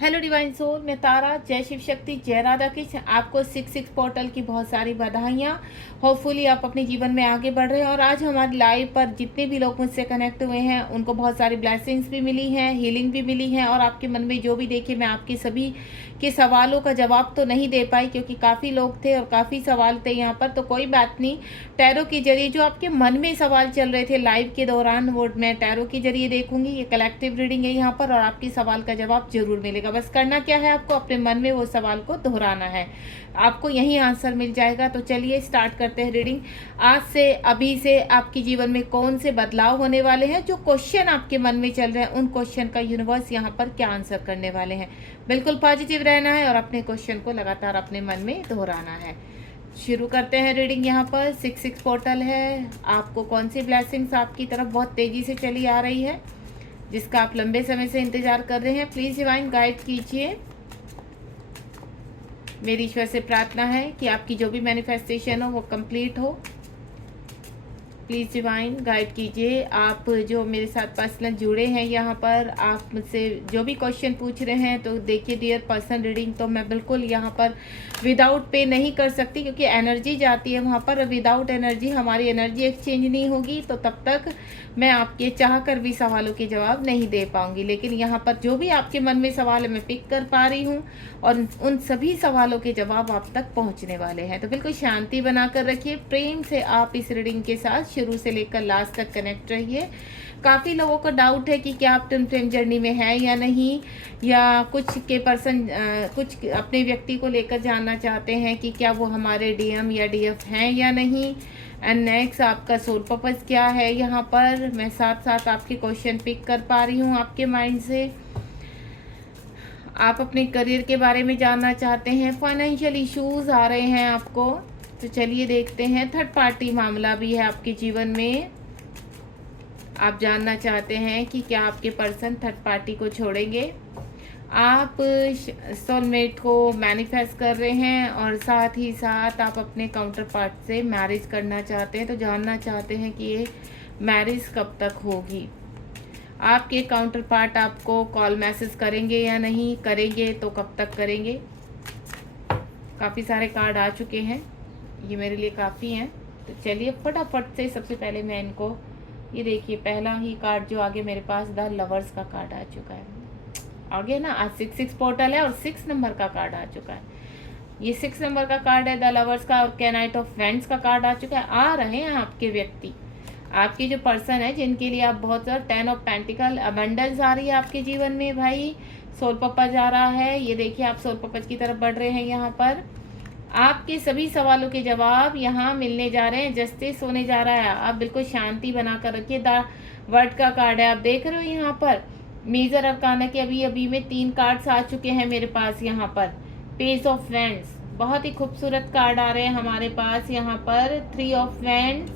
Hello divine soul, मैं तारा। जय शिव शक्ति, जय राधा कृष्ण। आपको 66 पोर्टल की बहुत सारी बधाइयाँ। होपफुली आप अपने जीवन में आगे बढ़ रहे हैं और आज हमारे लाइव पर जितने भी लोग मुझसे कनेक्ट हुए हैं उनको बहुत सारी ब्लेसिंग्स भी मिली हैं, हीलिंग भी मिली है। और आपके मन में जो भी देखे, मैं आपके सभी के सवालों का जवाब तो नहीं दे पाई क्योंकि काफ़ी लोग थे और काफ़ी सवाल थे यहाँ पर। तो कोई बात नहीं, टैरो के जरिए जो आपके मन में सवाल चल रहे थे लाइव के दौरान वो मैं टैरो के जरिए देखूंगी। ये कलेक्टिव रीडिंग है यहाँ पर और आपके सवाल का जवाब जरूर मिलेगा। बस करना क्या है, आपको अपने मन में वो सवाल को दोहराना है, आपको यही आंसर मिल जाएगा। तो चलिए स्टार्ट करते हैं रीडिंग। आज से, अभी से आपके जीवन में कौन से बदलाव होने वाले हैं, जो क्वेश्चन आपके मन में चल रहे हैं उन क्वेश्चन का यूनिवर्स यहाँ पर क्या आंसर करने वाले हैं। बिल्कुल पॉजिटिव रहना है और अपने क्वेश्चन को लगातार अपने मन में दोहराना है। शुरू करते हैं रीडिंग। यहाँ पर 66 पोर्टल है। आपको कौन सी ब्लेसिंग्स आपकी तरफ बहुत तेजी से चली आ रही है, जिसका आप लंबे समय से इंतजार कर रहे हैं, प्लीज डिवाइन गाइड कीजिए। मेरी ईश्वर से प्रार्थना है कि आपकी जो भी मैनिफेस्टेशन हो वो कंप्लीट हो। प्लीज़ डिवाइन गाइड कीजिए। आप जो मेरे साथ पर्सनल जुड़े हैं यहाँ पर, आप मुझसे जो भी क्वेश्चन पूछ रहे हैं, तो देखिए डियर, पर्सनल रीडिंग तो मैं बिल्कुल यहाँ पर विदाउट पे नहीं कर सकती क्योंकि एनर्जी जाती है वहाँ पर। विदाउट एनर्जी हमारी एनर्जी एक्सचेंज नहीं होगी, तो तब तक मैं आपके चाह कर भी सवालों के जवाब नहीं दे पाऊँगी। लेकिन यहाँ पर जो भी आपके मन में सवाल है मैं पिक कर पा रही हूँ और उन सभी सवालों के जवाब आप तक पहुँचने वाले हैं। तो बिल्कुल शांति बनाकर रखिए, प्रेम से आप इस रीडिंग के साथ शुरू से लेकर लास्ट तक कनेक्ट रहिए। काफ़ी लोगों का डाउट है कि क्या आप ट्विन फ्लेम जर्नी में है या नहीं, या कुछ के पर्सन कुछ अपने व्यक्ति को लेकर जानना चाहते हैं कि क्या वो हमारे डीएम या डीएफ हैं या नहीं। एंड नेक्स्ट, आपका सोल पर्पस क्या है। यहाँ पर मैं साथ साथ आपके क्वेश्चन पिक कर पा रही हूँ आपके माइंड से। आप अपने करियर के बारे में जानना चाहते हैं, फाइनेंशियल इश्यूज आ रहे हैं आपको, तो चलिए देखते हैं। थर्ड पार्टी मामला भी है आपके जीवन में। आप जानना चाहते हैं कि क्या आपके पर्सन थर्ड पार्टी को छोड़ेंगे। आप सोलमेट को मैनिफेस्ट कर रहे हैं और साथ ही साथ आप अपने काउंटर पार्ट से मैरिज करना चाहते हैं, तो जानना चाहते हैं कि ये मैरिज कब तक होगी। आपके काउंटर पार्ट आपको कॉल मैसेज करेंगे या नहीं, करेंगे तो कब तक करेंगे। काफ़ी सारे कार्ड आ चुके हैं, ये मेरे लिए काफ़ी हैं। तो चलिए फटाफट से सबसे पहले मैं इनको, ये देखिए पहला ही कार्ड जो आगे मेरे पास द लवर्स का कार्ड आ चुका है। आगे ना आज 66 पोर्टल है और 6 नंबर का कार्ड आ चुका है। ये 6 नंबर का कार्ड है द लवर्स का, और नाइट ऑफ वेंट्स का कार्ड आ चुका है। आ रहे हैं आपके व्यक्ति, आपके जो पर्सन है जिनके लिए आप बहुत ज़्यादा 10 ऑफ पेंटिकल अबंडेंस आ रही है आपके जीवन में भाई। सोल पर्पस आ रहा है, ये देखिए आप सोल पर्पस की तरफ बढ़ रहे हैं। यहाँ पर आपके सभी सवालों के जवाब यहाँ मिलने जा रहे हैं, जस्टिस होने जा रहा है। आप बिल्कुल शांति बनाकर रखिए। द वर्ड का कार्ड है, आप देख रहे हो यहाँ पर मेजर अरकाना के अभी अभी में 3 कार्ड्स आ चुके हैं मेरे पास। यहाँ पर पेज ऑफ वैंड्स, बहुत ही खूबसूरत कार्ड आ रहे हैं हमारे पास यहाँ पर। 3 ऑफ वैंड्स,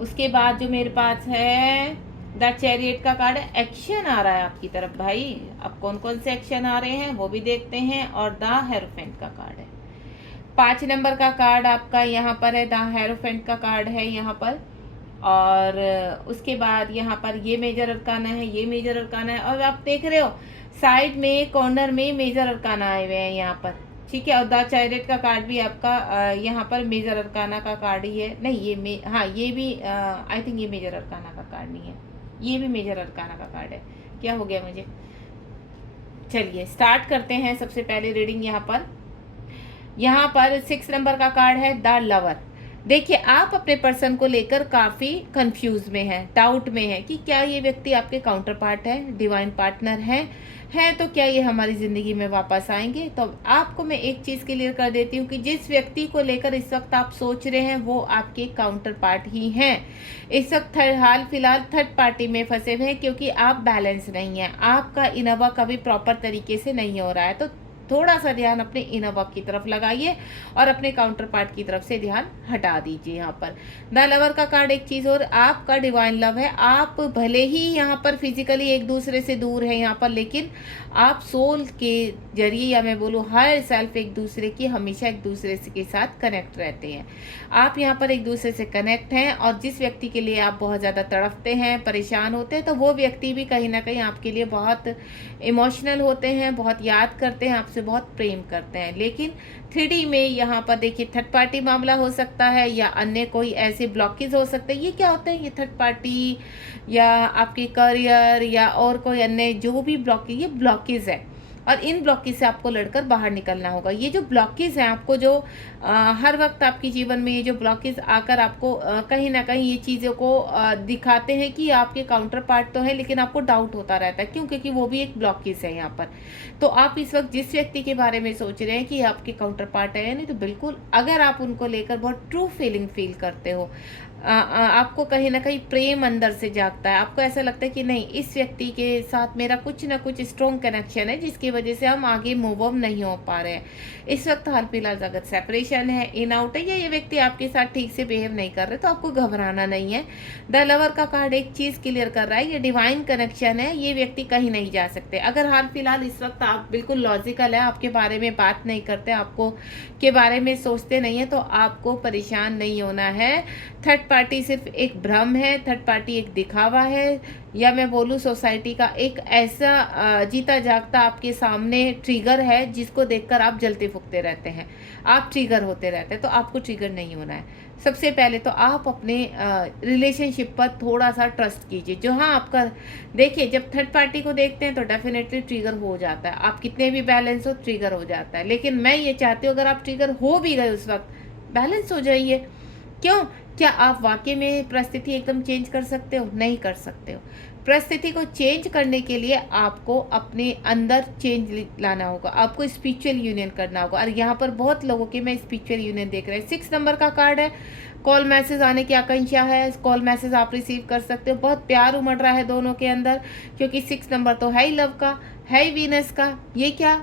उसके बाद जो मेरे पास है द चैरियट का कार्ड है। एक्शन आ रहा है आपकी तरफ भाई। अब कौन कौन से एक्शन आ रहे हैं वो भी देखते हैं। और द हेरोफेंट का कार्ड है। 5 नंबर का कार्ड आपका यहाँ पर है, द हेरोफेंट का कार्ड है यहाँ पर। और उसके बाद यहाँ पर ये मेजर अरकाना है, ये मेजर अरकाना है। और आप देख रहे हो साइड में कॉर्नर में मेजर अरकाना आए हुए हैं यहाँ पर, ठीक है। और द चैरियट का कार्ड भी आपका यहाँ पर मेजर अरकाना का कार्ड ही है। नहीं ये हाँ ये भी आई थिंक ये मेजर अरकाना का कार्ड नहीं है, ये भी मेजर अरकाना का कार्ड है। क्या हो गया मुझे। चलिए स्टार्ट करते हैं सबसे पहले रीडिंग। यहाँ पर 6 नंबर का कार्ड है द लवर। देखिए आप अपने पर्सन को लेकर काफ़ी कंफ्यूज में हैं, डाउट में हैं कि क्या ये व्यक्ति आपके काउंटर पार्ट है, डिवाइन पार्टनर है तो क्या ये हमारी ज़िंदगी में वापस आएंगे। तो आपको मैं एक चीज़ क्लियर कर देती हूँ कि जिस व्यक्ति को लेकर इस वक्त आप सोच रहे हैं वो आपके काउंटर पार्ट ही हैं। इस वक्त हाल फिलहाल थर्ड पार्टी में फंसे हुए हैं क्योंकि आप बैलेंस नहीं हैं, आपका इनोवा कभी प्रॉपर तरीके से नहीं हो रहा है। तो थोड़ा सा ध्यान अपने इनर वर्क की तरफ लगाइए और अपने काउंटर पार्ट की तरफ से ध्यान हटा दीजिए। यहाँ पर द लवर का कार्ड एक चीज़ और, आपका डिवाइन लव है। आप भले ही यहाँ पर फिजिकली एक दूसरे से दूर है यहाँ पर, लेकिन आप सोल के जरिए या मैं बोलूँ हायर सेल्फ एक दूसरे की हमेशा एक दूसरे के साथ कनेक्ट रहते हैं। आप यहाँ पर एक दूसरे से कनेक्ट हैं और जिस व्यक्ति के लिए आप बहुत ज़्यादा तड़पते हैं, परेशान होते हैं, तो वो व्यक्ति भी कहीं ना कहीं आपके लिए बहुत इमोशनल होते हैं, बहुत याद करते हैं, आपसे बहुत प्रेम करते हैं। लेकिन 3D में यहाँ पर देखिए थर्ड पार्टी मामला हो सकता है या अन्य कोई ऐसे ब्लॉकेज हो सकते हैं। ये क्या होते हैं, ये थर्ड पार्टी या आपके करियर या और कोई अन्य जो भी ब्लॉकेज, ये ब्लॉकेज है और इन ब्लॉकेज से आपको लड़कर बाहर निकलना होगा। ये जो ब्लॉकेज हैं आपको जो हर वक्त आपके जीवन में ये जो ब्लॉकेज आकर आपको कहीं ना कहीं ये चीज़ों को दिखाते हैं कि आपके काउंटर पार्ट तो है, लेकिन आपको डाउट होता रहता है। क्यों? क्योंकि वो भी एक ब्लॉकेज है यहाँ पर। तो आप इस वक्त जिस व्यक्ति के बारे में सोच रहे हैं कि आपके काउंटर पार्ट है या नहीं, तो बिल्कुल अगर आप उनको लेकर बहुत ट्रू फीलिंग फील करते हो, आपको कहीं ना कहीं प्रेम अंदर से जागता है, आपको ऐसा लगता है कि नहीं, इस व्यक्ति के साथ मेरा कुछ ना कुछ स्ट्रॉन्ग कनेक्शन है जिसकी वजह से हम आगे मूव ऑन नहीं हो पा रहे हैं। इस वक्त हाल फिलहाल अगर सेपरेशन है, इन आउट है या ये व्यक्ति आपके साथ ठीक से बिहेव नहीं कर रहे, तो आपको घबराना नहीं है। द लवर का कार्ड एक चीज़ क्लियर कर रहा है, ये डिवाइन कनेक्शन है, ये व्यक्ति कहीं नहीं जा सकते। अगर हाल फिलहाल इस वक्त आप बिल्कुल लॉजिकल है, आपके बारे में बात नहीं करते, आपको के बारे में सोचते नहीं है, तो आपको परेशान नहीं होना है। थर्ड पार्टी सिर्फ एक भ्रम है, थर्ड पार्टी एक दिखावा है, या मैं बोलूँ सोसाइटी का एक ऐसा जीता जागता आपके सामने ट्रिगर है जिसको देखकर आप जलते फूकते रहते हैं, आप ट्रिगर होते रहते हैं। तो आपको ट्रिगर नहीं होना है। सबसे पहले तो आप अपने रिलेशनशिप पर थोड़ा सा ट्रस्ट कीजिए। जो हाँ आपका देखिए, जब थर्ड पार्टी को देखते हैं तो डेफिनेटली ट्रिगर हो जाता है, आप कितने भी बैलेंस हो ट्रिगर हो जाता है। लेकिन मैं ये चाहती हूँ अगर आप ट्रिगर हो भी गए उस वक्त बैलेंस हो जाइए। क्यों? क्या आप वाकई में परिस्थिति एकदम चेंज कर सकते हो? नहीं कर सकते हो। परिस्थिति को चेंज करने के लिए आपको अपने अंदर चेंज लाना होगा, आपको स्पिरिचुअल यूनियन करना होगा। और यहाँ पर बहुत लोगों के मैं स्पिरिचुअल यूनियन देख रहे हैं। 6 नंबर का कार्ड है, कॉल मैसेज आने की आकांक्षा है, कॉल मैसेज आप रिसीव कर सकते हो। बहुत प्यार उमड़ रहा है दोनों के अंदर, क्योंकि 6 नंबर तो है ही लव का, है ही वीनस का। ये क्या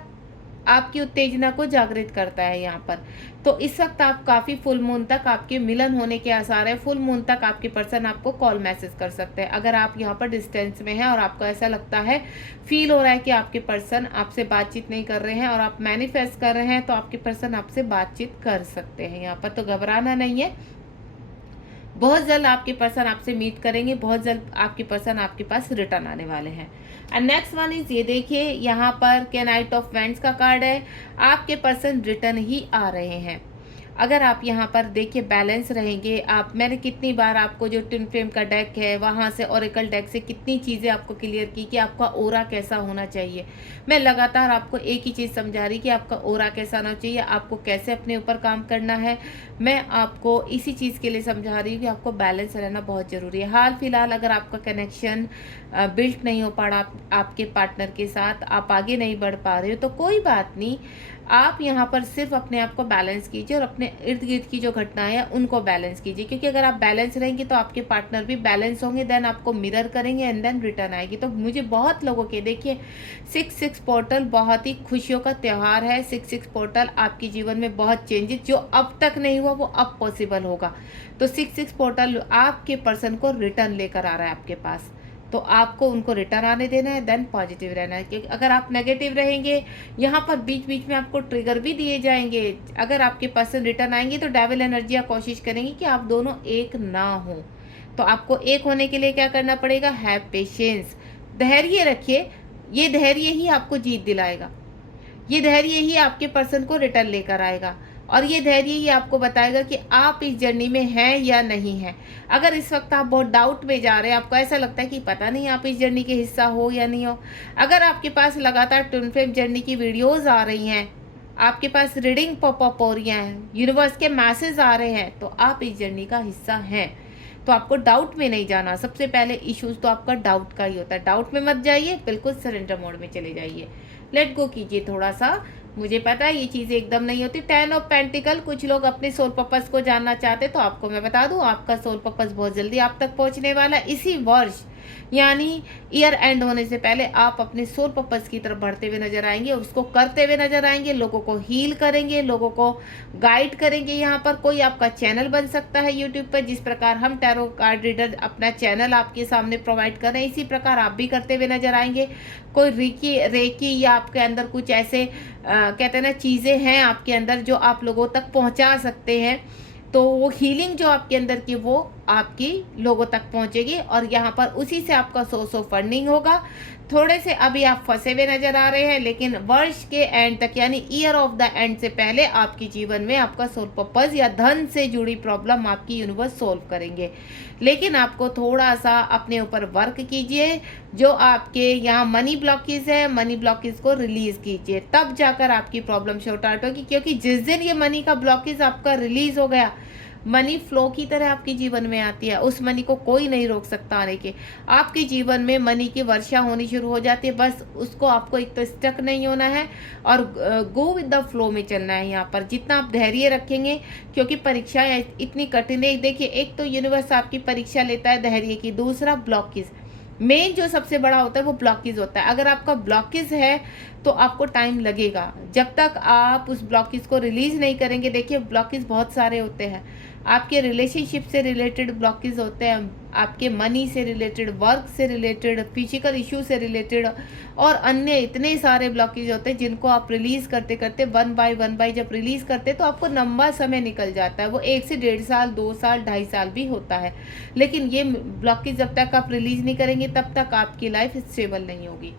आपकी उत्तेजना को जागृत करता है यहाँ पर। तो इस वक्त आप काफ़ी फुल मून तक आपके मिलन होने के आसार है। फुल मून तक आपके पर्सन आपको कॉल मैसेज कर सकते हैं। अगर आप यहाँ पर डिस्टेंस में हैं और आपको ऐसा लगता है, फील हो रहा है कि आपके पर्सन आपसे बातचीत नहीं कर रहे हैं और आप मैनिफेस्ट कर रहे हैं, तो आपके पर्सन आपसे बातचीत कर सकते हैं यहाँ पर। तो घबराना नहीं है, बहुत जल्द आपके पर्सन आपसे मीट करेंगे, बहुत जल्द आपके पर्सन आपके पास रिटर्न आने वाले हैं। एंड नेक्स्ट वन इज ये देखिए, यहाँ पर क्या नाइट ऑफ वेंट्स का कार्ड है, आपके पर्सन रिटर्न ही आ रहे हैं। अगर आप यहाँ पर देखिए बैलेंस रहेंगे, आप मैंने कितनी बार आपको जो ट्विन फ्लेम का डेक है वहाँ से ओरेकल डेक से कितनी चीज़ें आपको क्लियर की कि आपका ओरा कैसा होना चाहिए। मैं लगातार आपको एक ही चीज़ समझा रही कि आपका ओरा कैसा होना चाहिए, आपको कैसे अपने ऊपर काम करना है। मैं आपको इसी चीज़ के लिए समझा रही हूँ कि आपको बैलेंस रहना बहुत ज़रूरी है। हाल फिलहाल अगर आपका कनेक्शन बिल्ट नहीं हो पा रहा आपके पार्टनर के साथ, आप आगे नहीं बढ़ पा रहे हो, तो कोई बात नहीं, आप यहाँ पर सिर्फ अपने आप को बैलेंस कीजिए और अपने इर्द गिर्द की जो घटनाएं हैं उनको बैलेंस कीजिए। क्योंकि अगर आप बैलेंस रहेंगे तो आपके पार्टनर भी बैलेंस होंगे, देन आपको मिरर करेंगे एंड देन रिटर्न आएगी। तो मुझे बहुत लोगों के देखिए 6-6 पोर्टल बहुत ही खुशियों का त्यौहार है। 6-6 पोर्टल आपके जीवन में बहुत चेंजेस जो अब तक नहीं हुआ वो अब पॉसिबल होगा। तो 6-6 पोर्टल आपके पर्सन को रिटर्न लेकर आ रहा है आपके पास, तो आपको उनको रिटर्न आने देना है, देन पॉजिटिव रहना है। क्योंकि अगर आप नेगेटिव रहेंगे यहाँ पर बीच बीच में आपको ट्रिगर भी दिए जाएंगे। अगर आपके पर्सन रिटर्न आएंगे तो डेविल एनर्जियाँ कोशिश करेंगी कि आप दोनों एक ना हो। तो आपको एक होने के लिए क्या करना पड़ेगा? हैव पेशेंस, धैर्य रखिए। ये धैर्य ही आपको जीत दिलाएगा, ये धैर्य ही आपके पर्सन को रिटर्न लेकर आएगा और ये धैर्य ही आपको बताएगा कि आप इस जर्नी में हैं या नहीं हैं। अगर इस वक्त आप बहुत डाउट में जा रहे हैं, आपको ऐसा लगता है कि पता नहीं आप इस जर्नी के हिस्सा हो या नहीं हो, अगर आपके पास लगातार ट्विन फ्लेम जर्नी की वीडियोस आ रही हैं, आपके पास रीडिंग पॉपअप हो रही हैं, यूनिवर्स के मैसेज आ रहे हैं, तो आप इस जर्नी का हिस्सा हैं। तो आपको डाउट में नहीं जाना। सबसे पहले इश्यूज तो आपका डाउट का ही होता है। डाउट में मत जाइए, बिल्कुल सरेंडर मोड में चले जाइए, लेट गो कीजिए थोड़ा सा। मुझे पता है ये चीज़ें एकदम नहीं होती। 10 ऑफ पेंटिकल, कुछ लोग अपने सोल पर्पस को जानना चाहते, तो आपको मैं बता दूं आपका सोल पर्पस बहुत जल्दी आप तक पहुंचने वाला है। इसी वर्ष यानी ईयर एंड होने से पहले आप अपने सोल पर्पस की तरफ बढ़ते हुए नजर आएंगे, उसको करते हुए नजर आएंगे, लोगों को हील करेंगे, लोगों को गाइड करेंगे। यहाँ पर कोई आपका चैनल बन सकता है यूट्यूब पर, जिस प्रकार हम टैरो कार्ड रीडर अपना चैनल आपके सामने प्रोवाइड कर रहे हैं, इसी प्रकार आप भी करते हुए नजर आएंगे। कोई रेकी या आपके अंदर कुछ ऐसे कहते हैं ना चीज़ें हैं आपके अंदर जो आप लोगों तक पहुंचा सकते हैं, तो वो हीलिंग जो आपके अंदर की वो आपकी लोगों तक पहुंचेगी और यहाँ पर उसी से आपका सोर्स ऑफ फंडिंग होगा। थोड़े से अभी आप फंसे हुए नजर आ रहे हैं, लेकिन वर्ष के एंड तक यानी ईयर ऑफ द एंड से पहले आपके जीवन में आपका सोल पर्पस या धन से जुड़ी प्रॉब्लम आपकी यूनिवर्स सोल्व करेंगे। लेकिन आपको थोड़ा सा अपने ऊपर वर्क कीजिए। जो आपके यहाँ मनी ब्लॉकेज है, मनी ब्लॉकेज को रिलीज कीजिए, तब जाकर आपकी प्रॉब्लम शॉर्ट आउट होगी। क्योंकि जिस दिन ये मनी का ब्लॉकेज आपका रिलीज हो गया, मनी फ्लो की तरह आपके जीवन में आती है, उस मनी को कोई नहीं रोक सकता आने के। आपके जीवन में मनी की वर्षा होनी शुरू हो जाती है, बस उसको आपको एक तो स्टक नहीं होना है और गो विद द फ्लो में चलना है। यहाँ पर जितना आप धैर्य रखेंगे, क्योंकि परीक्षाएं इतनी कठिन है। देखिए, एक तो यूनिवर्स आपकी परीक्षा लेता है धैर्य की, दूसरा ब्लॉकेज। मेन जो सबसे बड़ा होता है वो ब्लॉकेज होता है। अगर आपका ब्लॉकेज है तो आपको टाइम लगेगा, जब तक आप उस ब्लॉकेज को रिलीज नहीं करेंगे। देखिए, ब्लॉकेज बहुत सारे होते हैं, आपके रिलेशनशिप से रिलेटेड ब्लॉकेज होते हैं, आपके मनी से रिलेटेड, वर्क से रिलेटेड, फिजिकल इशू से रिलेटेड और अन्य इतने सारे ब्लॉकेज होते हैं जिनको आप रिलीज करते करते वन बाय जब रिलीज करते तो आपको लंबा समय निकल जाता है। वो 1 से 1.5 साल, 2 साल, 2.5 साल भी होता है। लेकिन ये ब्लॉकेज जब तक आप रिलीज नहीं करेंगे तब तक आपकी लाइफ स्टेबल नहीं होगी।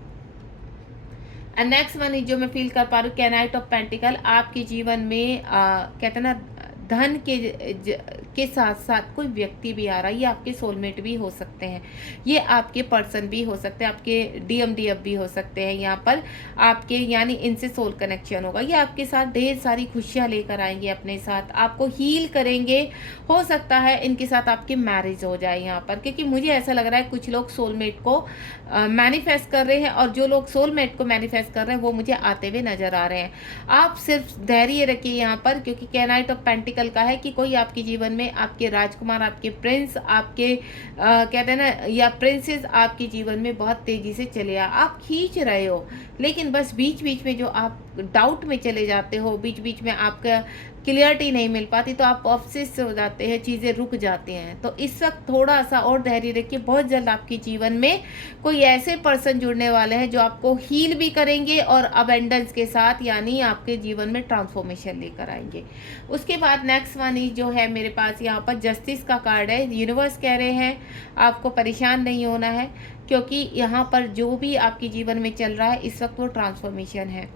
एंड नेक्स्ट वन जो मैं फील कर पा रही हूँ, कैनाइट ऑफ पेंटिकल। आपके जीवन में कहते हैं ना धन के साथ साथ कोई व्यक्ति भी आ रहा है। ये आपके सोलमेट भी हो सकते हैं, ये आपके पर्सन भी हो सकते हैं, आपके डीएफ भी हो सकते हैं। यहाँ पर आपके यानी इनसे सोल कनेक्शन होगा। ये आपके साथ ढेर सारी खुशियाँ लेकर आएंगे, अपने साथ आपको हील करेंगे। हो सकता है इनके साथ आपकी मैरिज हो जाए यहाँ पर, क्योंकि मुझे ऐसा लग रहा है कुछ लोग सोलमेट को मैनिफेस्ट कर रहे हैं और जो लोग सोलमेट को मैनिफेस्ट कर रहे हैं वो मुझे आते हुए नजर आ रहे हैं। आप सिर्फ धैर्य रखिए यहाँ पर, क्योंकि कैनाइट ऑफ पेंटिकल का है कि कोई आपके जीवन में आपके राजकुमार, आपके प्रिंस, आपके कहते हैं ना या प्रिंसेस आपके जीवन में बहुत तेजी से चले आप खींच रहे हो। लेकिन बस बीच बीच में जो आप डाउट में चले जाते हो, बीच बीच में आपका क्लियरिटी नहीं मिल पाती, तो आप ऑब्सेस हो जाते हैं, चीज़ें रुक जाती हैं। तो इस वक्त थोड़ा सा और धैर्य रखिए। बहुत जल्द आपके जीवन में कोई ऐसे पर्सन जुड़ने वाले हैं जो आपको हील भी करेंगे और अबेंडेंस के साथ यानी आपके जीवन में ट्रांसफॉर्मेशन लेकर आएंगे। उसके बाद नेक्स्ट वन जो है मेरे पास यहाँ पर जस्टिस का कार्ड है। यूनिवर्स कह रहे हैं आपको परेशान नहीं होना है, क्योंकि यहाँ पर जो भी आपके जीवन में चल रहा है इस वक्त वो ट्रांसफॉर्मेशन है।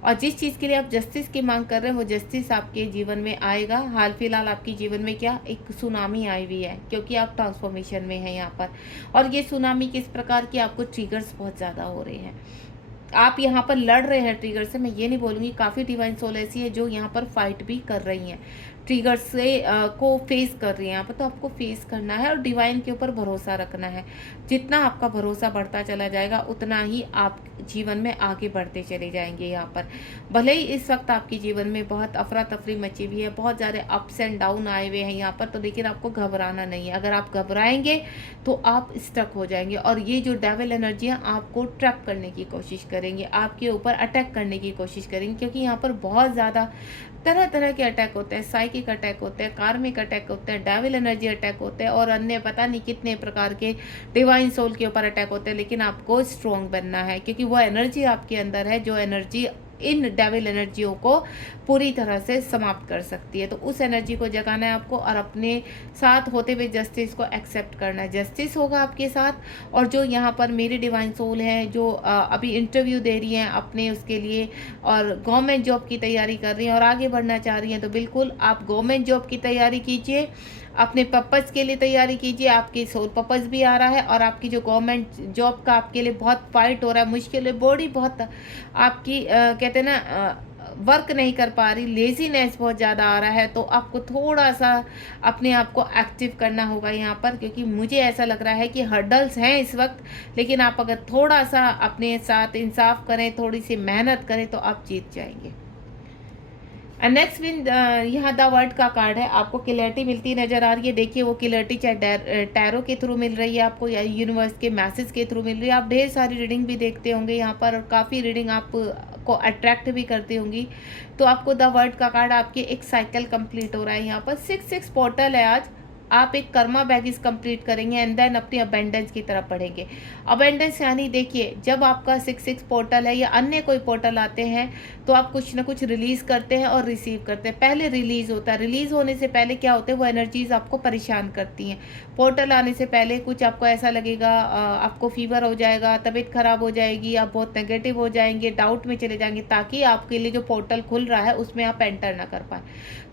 और जिस चीज़ के लिए आप जस्टिस की मांग कर रहे हैं वो जस्टिस आपके जीवन में आएगा। हाल फिलहाल आपके जीवन में क्या एक सुनामी आई हुई है, क्योंकि आप ट्रांसफॉर्मेशन में हैं यहाँ पर। और ये सुनामी किस प्रकार की, आपको ट्रिगर्स बहुत ज़्यादा हो रहे हैं, आप यहाँ पर लड़ रहे हैं ट्रिगर से। मैं ये नहीं बोलूँगी, काफ़ी डिवाइन सोल ऐसी है जो यहाँ पर फाइट भी कर रही हैं, ट्रिगर से को फेस कर रही है यहाँ पर। तो आपको फेस करना है और डिवाइन के ऊपर भरोसा रखना है। जितना आपका भरोसा बढ़ता चला जाएगा उतना ही आप जीवन में आगे बढ़ते चले जाएंगे। यहाँ पर भले ही इस वक्त आपके जीवन में बहुत अफरा तफरी मची हुई है, बहुत ज़्यादा अप्स एंड डाउन आए हुए हैं यहाँ पर, तो लेकिन आपको घबराना नहीं है। अगर आप घबराएंगे तो आप स्टक हो जाएंगे और ये जो डेविल एनर्जियाँ आपको ट्रैप करने की कोशिश करेंगे, आपके ऊपर अटैक करने की कोशिश करेंगे। क्योंकि यहाँ पर बहुत ज़्यादा तरह तरह के अटैक होते हैं, साइकिक अटैक होते हैं, कार्मिक अटैक होते हैं, डेविल एनर्जी अटैक होते हैं और अन्य पता नहीं कितने प्रकार के डिवाइन सोल के ऊपर अटैक होते हैं। लेकिन आपको स्ट्रॉन्ग बनना है, क्योंकि वो एनर्जी आपके अंदर है जो एनर्जी इन डेविल एनर्जियों को पूरी तरह से समाप्त कर सकती है। तो उस एनर्जी को जगाना है आपको और अपने साथ होते हुए जस्टिस को एक्सेप्ट करना है। जस्टिस होगा आपके साथ। और जो यहाँ पर मेरी डिवाइन सोल है जो अभी इंटरव्यू दे रही हैं अपने उसके लिए और गवर्नमेंट जॉब की तैयारी कर रही हैं और आगे बढ़ना चाह रही हैं, तो बिल्कुल आप गवर्नमेंट जॉब की तैयारी कीजिए, अपने पर्पस के लिए तैयारी कीजिए। आपकी सोल पर्पस भी आ रहा है और आपकी जो गवर्नमेंट जॉब का आपके लिए बहुत फाइट हो रहा है, मुश्किल है, बॉडी बहुत आपकी कहते हैं ना वर्क नहीं कर पा रही, लेजीनेस बहुत ज़्यादा आ रहा है, तो आपको थोड़ा सा अपने आप को एक्टिव करना होगा यहाँ पर। क्योंकि मुझे ऐसा लग रहा है कि हर्डल्स हैं इस वक्त, लेकिन आप अगर थोड़ा सा अपने साथ इंसाफ करें, थोड़ी सी मेहनत करें तो आप जीत जाएंगे। नेक्स्ट विन यहाँ द वर्ल्ड का कार्ड है, आपको क्लैरिटी मिलती नजर आ रही है। देखिए वो क्लैरिटी चाहे टैरो के थ्रू मिल रही है आपको या यूनिवर्स के मैसेज के थ्रू मिल रही है। आप ढेर सारी रीडिंग भी देखते होंगे यहाँ पर और काफ़ी रीडिंग आप को अट्रैक्ट भी करती होंगी। तो आपको द वर्ल्ड का कार्ड, आपके एक साइकिल कंप्लीट हो रहा है यहाँ पर। 6 पोर्टल है आज, आप एक कर्मा बैगेज कंप्लीट करेंगे एंड देन अपनी अबेंडेंस की तरफ बढ़ेंगे। अबेंडेंस यानी देखिए जब आपका 6 पोर्टल है या अन्य कोई पोर्टल आते हैं तो आप कुछ ना कुछ रिलीज़ करते हैं और रिसीव करते हैं। पहले रिलीज़ होता है, रिलीज़ होने से पहले क्या होता है, वो एनर्जीज आपको परेशान करती हैं। पोर्टल आने से पहले कुछ आपको ऐसा लगेगा, आपको फीवर हो जाएगा, तबीयत खराब हो जाएगी, आप बहुत नेगेटिव हो जाएंगे, डाउट में चले जाएंगे, ताकि आपके लिए जो पोर्टल खुल रहा है उसमें आप एंटर ना कर पाए।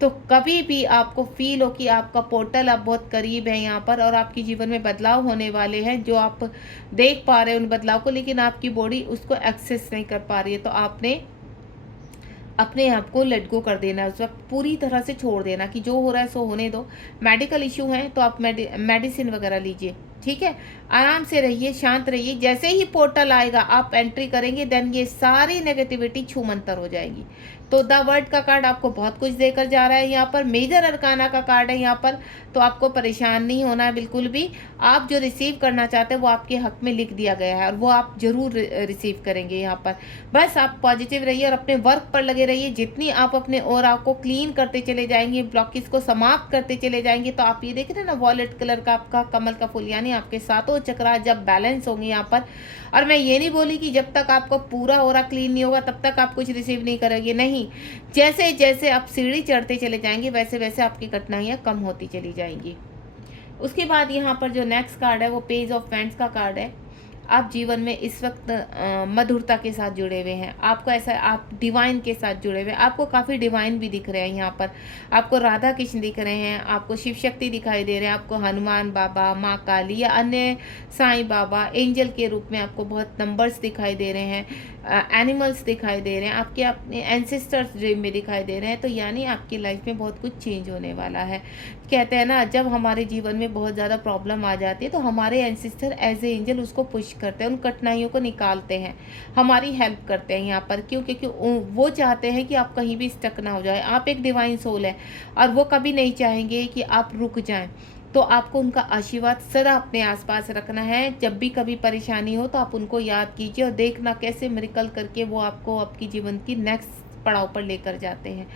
तो कभी भी आपको फील हो कि आपका पोर्टल आप बहुत करीब है यहाँ पर और आपके जीवन में बदलाव होने वाले हैं, जो आप देख पा रहे हैं उन बदलाव को, लेकिन आपकी बॉडी उसको एक्सेस नहीं कर पा रही है, तो आपने अपने आप को लेट गो कर देना है, उस वक्त पूरी तरह से छोड़ देना कि जो हो रहा है सो होने दो। मेडिकल इशू है तो आप मेडिसिन वगैरह लीजिए, ठीक है। आराम से रहिए, शांत रहिए। जैसे ही पोर्टल आएगा आप एंट्री करेंगे, देन ये सारी नेगेटिविटी छूमंतर हो जाएगी। तो द वर्ल्ड का कार्ड आपको बहुत कुछ देकर जा रहा है यहाँ पर। मेजर अरकाना का कार्ड है यहाँ पर, तो आपको परेशान नहीं होना है बिल्कुल भी। आप जो रिसीव करना चाहते हैं वो आपके हक में लिख दिया गया है और वो आप जरूर रिसीव करेंगे यहाँ पर। बस आप पॉजिटिव रहिए और अपने वर्क पर लगे रहिए। जितनी आप अपने ऑरा को क्लीन करते चले जाएंगे, ब्लॉकेज को समाप्त करते चले जाएंगे, तो आप ये देख रहे हैं ना वॉलेट कलर का आपका कमल का फूल, यानी आपके सातों चक्रा जब बैलेंस होंगे यहाँ पर। और मैं ये नहीं बोली कि जब तक आपको पूरा ऑरा क्लीन नहीं होगा तब तक आप कुछ रिसीव नहीं करेंगे, नहीं। जैसे जैसे आप सीढ़ी चढ़ते चले जाएंगे वैसे वैसे आपकी कठिनाइयाँ कम होती चली जाएंगी। उसके बाद यहाँ पर जो नेक्स्ट कार्ड है वो पेज ऑफ वैंड्स का कार्ड है। आप जीवन में इस वक्त मधुरता के साथ जुड़े हुए हैं, आपको ऐसा, आप डिवाइन के साथ जुड़े हुए हैं। आपको काफ़ी डिवाइन भी दिख रहे हैं यहाँ पर। आपको राधा कृष्ण दिख रहे हैं, आपको शिव शक्ति दिखाई दे रहे हैं, आपको हनुमान बाबा, माँ काली या अन्य साईं बाबा, एंजल के रूप में आपको बहुत नंबर्स दिखाई दे रहे हैं, एनिमल्स दिखाई दे रहे हैं, आपके अपने एंसेस्टर्स ड्रीम में दिखाई दे रहे हैं। तो यानी आपकी लाइफ में बहुत कुछ चेंज होने वाला है। कहते हैं ना, जब हमारे जीवन में बहुत ज़्यादा प्रॉब्लम आ जाती है तो हमारे एंसेस्टर एज ए एंजल उसको पुश करते हैं, उन कठिनाइयों को निकालते हैं, हमारी हेल्प करते हैं यहाँ पर। क्यों? क्योंकि वो चाहते हैं कि आप कहीं भी स्टक ना हो जाए। आप एक डिवाइन सोल है और वो कभी नहीं चाहेंगे कि आप रुक जाएं। तो आपको उनका आशीर्वाद सदा अपने आसपास रखना है। जब भी कभी परेशानी हो तो आप उनको याद कीजिए और देखना कैसे मिरेकल करके वो आपको आपकी जीवन की नेक्स्ट पड़ाव पर लेकर जाते हैं।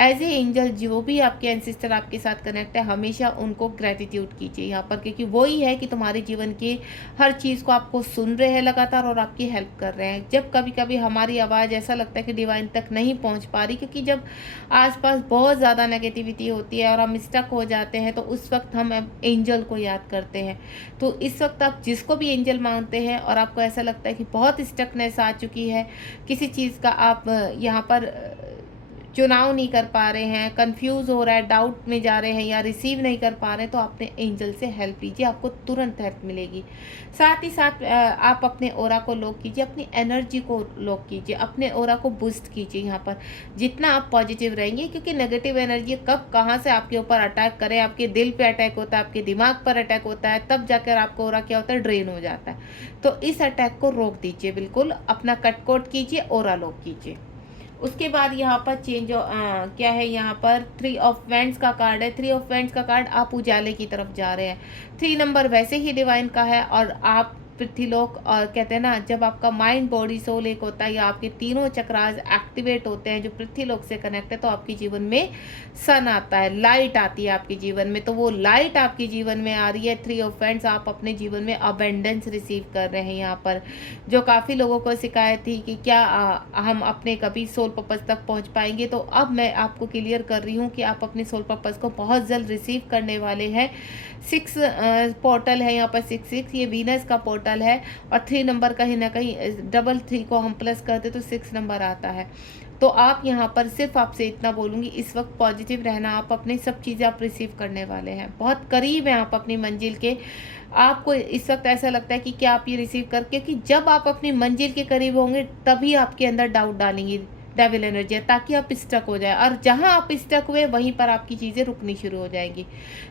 एज ए एंजल जो भी आपके एंसेस्टर आपके साथ कनेक्ट है, हमेशा उनको ग्रेटिट्यूड कीजिए यहाँ पर, क्योंकि वो ही है कि तुम्हारे जीवन की हर चीज़ को आपको सुन रहे हैं लगातार और आपकी हेल्प कर रहे हैं। जब कभी कभी हमारी आवाज़ ऐसा लगता है कि डिवाइन तक नहीं पहुँच पा रही, क्योंकि जब आसपास बहुत ज़्यादा नेगेटिविटी होती है और हम स्टक हो जाते हैं, तो उस वक्त हम एंजल को याद करते हैं। तो इस वक्त आप जिसको भी एंजल मानते हैं और आपको ऐसा लगता है कि बहुत स्टकनेस आ चुकी है, किसी चीज़ का आप यहाँ पर चुनाव नहीं कर पा रहे हैं, कंफ्यूज हो रहा है, डाउट में जा रहे हैं या रिसीव नहीं कर पा रहे हैं, तो अपने एंजल से हेल्प लीजिए, आपको तुरंत हेल्प मिलेगी। साथ ही साथ आप अपने ऑरा को लॉक कीजिए, अपनी एनर्जी को लॉक कीजिए, अपने ऑरा को बूस्ट कीजिए यहाँ पर। जितना आप पॉजिटिव रहेंगे, क्योंकि नेगेटिव एनर्जी कब कहाँ से आपके ऊपर अटैक करे, आपके दिल पे अटैक होता है, आपके दिमाग पर अटैक होता है, तब जाकर आपका ऑरा क्या होता है, ड्रेन हो जाता है। तो इस अटैक को रोक दीजिए, बिल्कुल अपना कटकोट कीजिए, ऑरा लॉक कीजिए। उसके बाद यहाँ पर क्या है, यहाँ पर 3 ऑफ वैंड्स का कार्ड है। 3 ऑफ वैंड्स का कार्ड, आप उजाले की तरफ जा रहे हैं। 3 नंबर वैसे ही डिवाइन का है और आप पृथ्वीलोक, और कहते हैं ना, जब आपका माइंड बॉडी सोल एक होता है या आपके तीनों चक्रास एक्टिवेट होते हैं जो पृथ्वीलोक से कनेक्ट है, तो आपके जीवन में सन आता है, लाइट आती है आपके जीवन में। तो वो लाइट आपके जीवन में आ रही है। 3 ऑफ वैंड्स, आप अपने जीवन में अबेंडेंस रिसीव कर रहे हैं यहाँ पर। जो काफ़ी लोगों को शिकायत थी कि क्या हम अपने कभी सोल पर्पस तक पहुँच पाएंगे, तो अब मैं आपको क्लियर कर रही हूँ कि आप अपने सोल पर्पस को बहुत जल्द रिसीव करने वाले हैं। 6 पोर्टल है यहाँ पर, 6 ये वीनस का पोर्टल है और 3 नंबर कहीं ना कहीं 3 को हम प्लस करते तो 6 नंबर आता है। तो आप यहाँ पर सिर्फ आपसे इतना बोलूँगी, इस वक्त पॉजिटिव रहना, आप अपनी सब चीज़ें आप रिसीव करने वाले हैं, बहुत करीब हैं आप अपनी मंजिल के। आपको इस वक्त ऐसा लगता है कि क्या आप ये रिसीव कर, क्योंकि जब आप अपनी मंजिल के करीब होंगे तभी आपके अंदर डाउट डालेंगे, डेविल एनर्जी है, ताकि आप स्टक हो जाए, और जहाँ आप स्टक हुए वहीं पर आपकी चीज़ें रुकनी शुरू हो जाएंगी।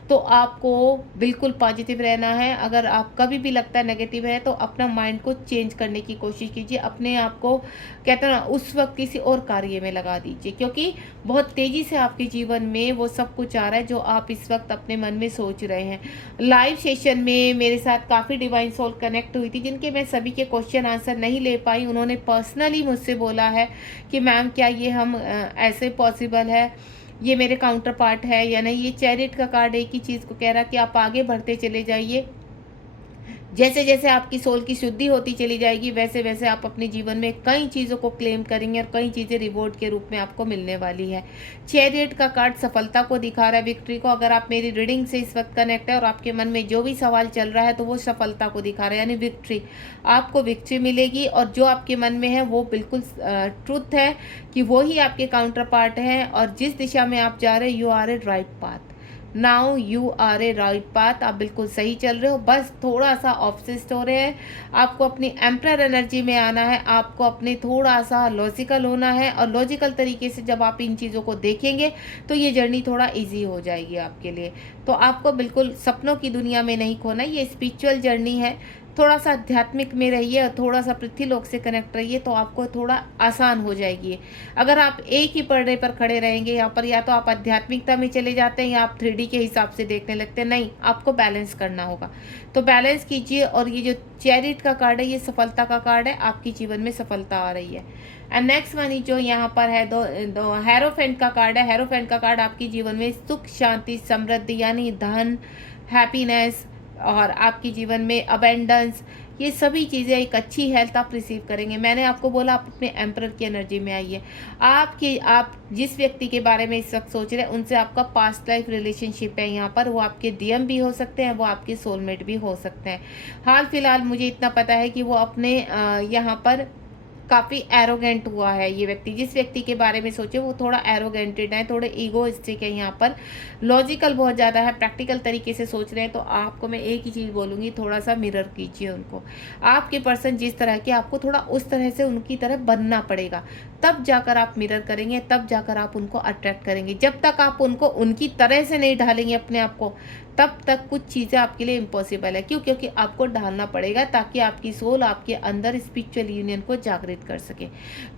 तो आपको बिल्कुल पॉजिटिव रहना है। अगर आप कभी भी लगता है नेगेटिव है तो अपना माइंड को चेंज करने की कोशिश कीजिए, अपने आप को कहते हैं ना उस वक्त किसी और कार्य में लगा दीजिए, क्योंकि बहुत तेज़ी से आपके जीवन में वो सब कुछ आ रहा है जो आप इस वक्त अपने मन में सोच रहे हैं। लाइव सेशन में मेरे साथ काफ़ी डिवाइन सोल कनेक्ट हुई थी, जिनके मैं सभी के क्वेश्चन आंसर नहीं ले पाई। उन्होंने पर्सनली मुझसे बोला है कि मैम क्या ये हम ऐसे पॉसिबल है, ये मेरे काउंटर पार्ट है या नहीं। ये चैरिट का कार्ड एक ही चीज़ को कह रहा कि आप आगे बढ़ते चले जाइए, जैसे जैसे आपकी सोल की शुद्धि होती चली जाएगी वैसे वैसे आप अपने जीवन में कई चीज़ों को क्लेम करेंगे और कई चीज़ें रिवॉर्ड के रूप में आपको मिलने वाली है। चैरियट का कार्ड सफलता को दिखा रहा है, विक्ट्री को। अगर आप मेरी रीडिंग से इस वक्त कनेक्ट है और आपके मन में जो भी सवाल चल रहा है तो वो सफलता को दिखा रहा है, यानी विक्ट्री। आपको विक्ट्री मिलेगी और जो आपके मन में है वो बिल्कुल ट्रुथ है कि वो ही आपके काउंटर पार्ट है, और जिस दिशा में आप जा रहे हो you are a right path. Now you are a right path, आप बिल्कुल सही चल रहे हो। बस थोड़ा सा ऑब्सेस्ड हो रहे हैं, आपको अपनी एम्परर एनर्जी में आना है, आपको अपने थोड़ा सा लॉजिकल होना है, और लॉजिकल तरीके से जब आप इन चीज़ों को देखेंगे तो ये जर्नी थोड़ा इजी हो जाएगी आपके लिए। तो आपको बिल्कुल सपनों की दुनिया में नहीं खोना, ये स्पिरिचुअल जर्नी है। थोड़ा सा आध्यात्मिक में रहिए और थोड़ा सा पृथ्वीलोक से कनेक्ट रहिए तो आपको थोड़ा आसान हो जाएगी। अगर आप एक ही पड़े पर खड़े रहेंगे यहाँ पर, या तो आप आध्यात्मिकता में चले जाते हैं या आप 3D के हिसाब से देखने लगते हैं। नहीं, आपको बैलेंस करना होगा, तो बैलेंस कीजिए। और ये जो चैरिट का कार्ड है ये सफलता का कार्ड है, आपके जीवन में सफलता आ रही है। एंड नेक्स्ट वन जो यहाँ पर है दो हेरोफेंट का कार्ड है। हेरोफेंट का कार्ड आपके जीवन में सुख, शांति, समृद्धि यानी धन, हैप्पीनेस, और आपके जीवन में अबेंडेंस, ये सभी चीज़ें, एक अच्छी हेल्थ आप रिसीव करेंगे। मैंने आपको बोला आप अपने एम्परर की एनर्जी में आइए। आप जिस व्यक्ति के बारे में इस वक्त सोच रहे हैं उनसे आपका पास्ट लाइफ रिलेशनशिप है यहाँ पर। वो आपके डीएम भी हो सकते हैं, वो आपके सोलमेट भी हो सकते हैं। हाल फिलहाल मुझे इतना पता है कि वो अपने यहाँ पर काफ़ी एरोगेंट हुआ है ये व्यक्ति। जिस व्यक्ति के बारे में सोचे वो थोड़ा एरोगेंटेड है, थोड़े ईगोइस्टिक है, यहाँ पर लॉजिकल बहुत ज़्यादा है, प्रैक्टिकल तरीके से सोच रहे हैं। तो आपको मैं एक ही चीज़ बोलूँगी, थोड़ा सा मिरर कीजिए उनको। आपके पर्सन जिस तरह के, आपको थोड़ा उस तरह से उनकी तरह बनना पड़ेगा, तब जाकर आप मिरर करेंगे, तब जाकर आप उनको अट्रैक्ट करेंगे। जब तक आप उनको उनकी तरह से नहीं ढालेंगे अपने आप को, तब तक कुछ चीज़ें आपके लिए इम्पॉसिबल है। क्यों? क्योंकि आपको ढालना पड़ेगा ताकि आपकी सोल आपके अंदर स्पिरिचुअल यूनियन को जागृत कर सके।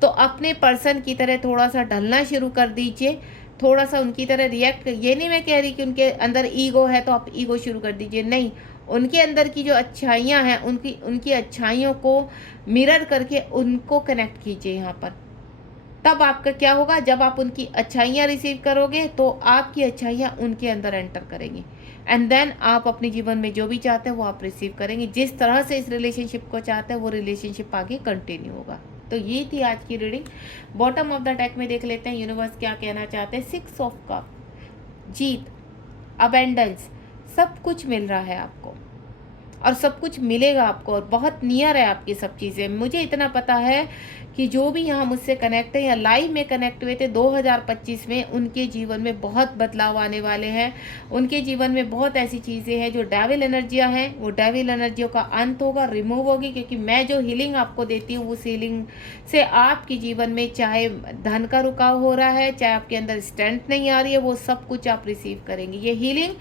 तो अपने पर्सन की तरह थोड़ा सा ढलना शुरू कर दीजिए, थोड़ा सा उनकी तरह रिएक्ट। ये नहीं मैं कह रही कि उनके अंदर ईगो है तो आप ईगो शुरू कर दीजिए, नहीं। उनके अंदर की जो अच्छाइयाँ हैं उनकी अच्छाइयों को मिरर करके उनको कनेक्ट कीजिए यहाँ पर। तब आपका क्या होगा, जब आप उनकी अच्छाइयाँ रिसीव करोगे तो आपकी अच्छाइयाँ उनके अंदर एंटर करेंगी, एंड देन आप अपने जीवन में जो भी चाहते हैं वो आप रिसीव करेंगे। जिस तरह से इस रिलेशनशिप को चाहते हैं वो रिलेशनशिप आगे कंटिन्यू होगा। तो ये थी आज की reading. Bottom of the deck में देख लेते हैं यूनिवर्स क्या कहना चाहते हैं। 6 ऑफ कप, जीत, अबेंडेंस, सब कुछ मिल रहा है आपको और सब कुछ मिलेगा आपको, और बहुत नियर है आपकी सब चीज़ें। मुझे इतना पता है कि जो भी यहाँ मुझसे कनेक्ट है या लाइव में कनेक्ट हुए थे 2025 में, उनके जीवन में बहुत बदलाव आने वाले हैं। उनके जीवन में बहुत ऐसी चीज़ें हैं जो डेविल एनर्जियाँ हैं, वो डेविल एनर्जियों का अंत होगा, रिमूव होगी। क्योंकि मैं जो हीलिंग आपको देती हूँ उस हीलिंग से आपके जीवन में चाहे धन का रुकाव हो रहा है, चाहे आपके अंदर स्ट्रेंथ नहीं आ रही है, वो सब कुछ आप रिसीव करेंगे। ये हीलिंग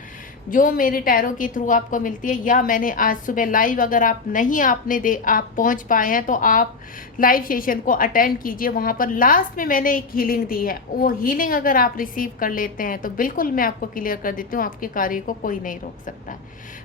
जो मेरे टैरो के थ्रू आपको मिलती है, या मैंने आज सुबह लाइव, अगर आप नहीं आप पहुंच पाए हैं तो आप लाइव सेशन को अटेंड कीजिए। वहां पर लास्ट में मैंने एक हीलिंग दी है, वो हीलिंग अगर आप रिसीव कर लेते हैं तो बिल्कुल मैं आपको क्लियर कर देती हूँ, आपके कार्य को कोई नहीं रोक सकता।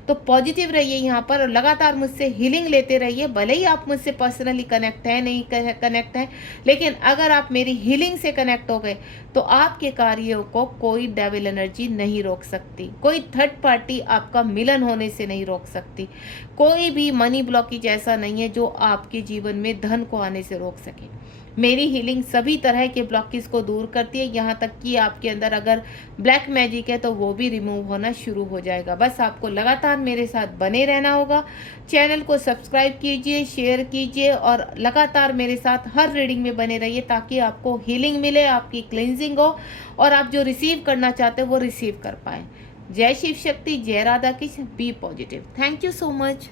तो पॉजिटिव रहिए यहाँ पर और लगातार मुझसे हीलिंग लेते रहिए। भले ही आप मुझसे पर्सनली कनेक्ट हैं, नहीं कनेक्ट हैं, लेकिन अगर आप मेरी हीलिंग से कनेक्ट हो गए तो आपके कार्यों को कोई डेविल एनर्जी नहीं रोक सकती, कोई थर्ड पार्टी आपका मिलन होने से नहीं रोक सकती, कोई भी मनी ब्लॉकेज ऐसा नहीं है जो आपके जीवन में धन को आने से रोक सके। मेरी हीलिंग सभी तरह के ब्लॉकेज को दूर करती है, यहाँ तक कि आपके अंदर अगर ब्लैक मैजिक है तो वो भी रिमूव होना शुरू हो जाएगा। बस आपको लगातार मेरे साथ बने रहना होगा। चैनल को सब्सक्राइब कीजिए, शेयर कीजिए और लगातार मेरे साथ हर रीडिंग में बने रहिए ताकि आपको हीलिंग मिले, आपकी क्लिनजिंग हो और आप जो रिसीव करना चाहते हो वो रिसीव कर पाएँ। जय शिव शक्ति, जय Radha Krishna, be positive. Thank you so much.